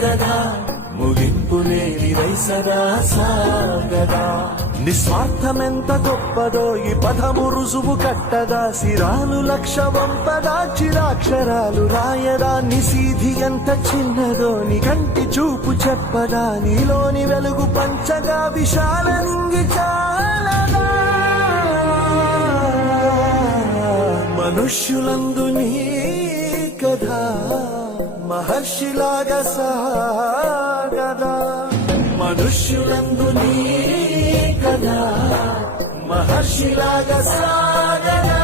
కదా ముగింపు లేని సదా సాగదా నిస్వార్థమెంత గొప్పదో ఈ పదము రుజువు కట్టదా సిరాలు లక్ష వంపదా చిరాక్షరాలు రాయదా నిసీధి ఎంత చిన్నదో నీ కంటి చూపు చెప్పదా నీలోని వెలుగు పంచగా విశాల నింగి చాలదా మనుష్యులందు నీ కథ మహర్షిలాగా సాగదా మనుష్యులందు నీ కథ మహర్షిలాగా సాగదా